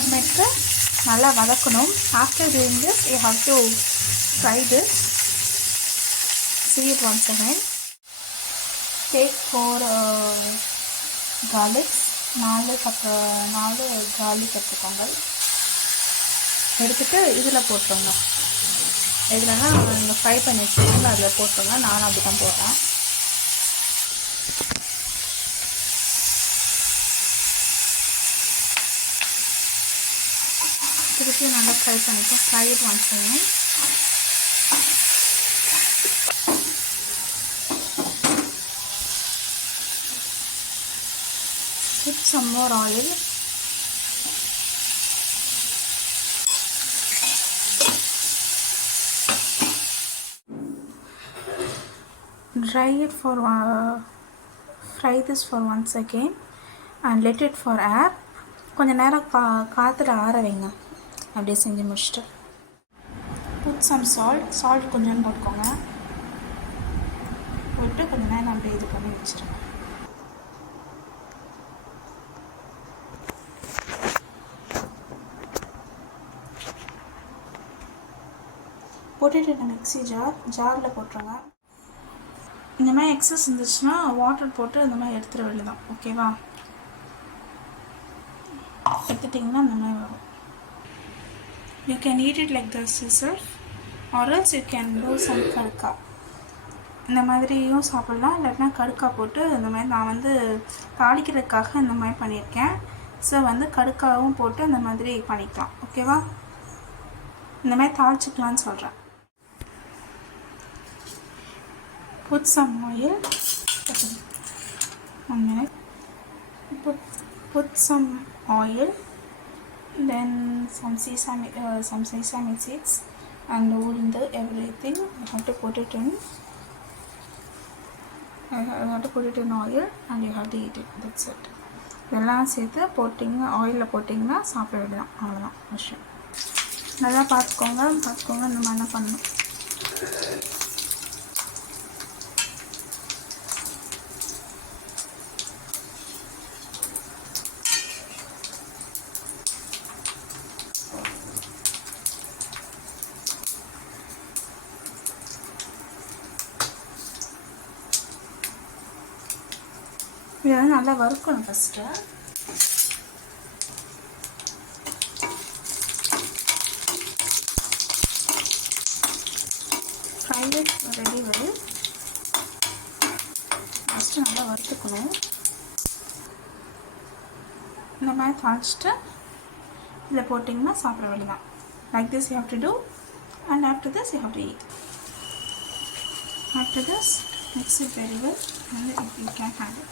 அப்புறமேட்டுக்கு நல்லா வதக்கணும். After doing this you have to fry this. See it once again. Take 4 garlics. 4 garlic எடுத்துக்கோங்க. எடுத்துகிட்டு இதில் போட்டுருங்க. இதுலனா நீங்கள் ஃப்ரை பண்ணி வச்சுக்கோங்க, அதில் போட்டுருங்க. நானும் அப்படி தான் போடுறேன். திருப்பி நல்லா ஃப்ரை பண்ணிப்போம். Fry it once again. Put some more oil. Dry it for fry this for once again and let it for air. கொஞ்சம் நேரம் காற்றுல ஆற வைங்க. அப்படியே செஞ்சு முடிச்சுட்டு put some salt கொஞ்சம் போட்டுக்கோங்க. போட்டு கொஞ்சம் நேரம் அப்படியே இது பண்ணி வச்சுருங்க. போட்டுட்டு இந்த மிக்ஸி ஜாரில் போட்டுருங்க. இந்த மாதிரி எக்ஸஸ் இருந்துச்சுன்னா வாட்டர் போட்டு இந்த மாதிரி எடுத்துட வேண்டியதான். ஓகேவா? எடுத்துட்டிங்கன்னா இந்த மாதிரி வரும். You can eat it like this itself or else you can do some கடுக்கா. இந்த மாதிரியும் சாப்பிட்லாம். இல்லாட்டினா கடுக்கா போட்டு இந்த மாதிரி நான் வந்து தாளிக்கிறதுக்காக இந்த மாதிரி பண்ணியிருக்கேன். ஸோ வந்து கடுக்காவும் போட்டு இந்த மாதிரி பண்ணிக்கலாம். ஓகேவா? இந்த மாதிரி தாளிச்சிக்கலான்னு சொல்கிறேன். Put some oil. 1 minute. Put some oil. Then some sesame seeds and ulundu, everything. You have to put it in. You have to put it in oil and you have to eat it. That's it. இதெல்லாம் சேர்த்து போட்டிங்க, ஆயிலில் போட்டிங்கன்னா சாப்பிட வேண்டியதான். அவ்வளோதான் விஷயம். நல்லா பார்த்துக்கோங்க இந்த மாதிரி தான் பண்ணணும். இதை வந்து நல்லா வறுக்கணும் ஃபஸ்ட்டு. ஃப்ரைடு ரெடி வரும். ஃபஸ்ட்டு நல்லா வறுத்துக்கணும். இந்த மாதிரி தாளிச்சிட்டு இதில் போட்டிங்கன்னா சாப்பிட வேண்டியதான். Like this you have to do and after this you have to eat. After this mix it very well and you can have it.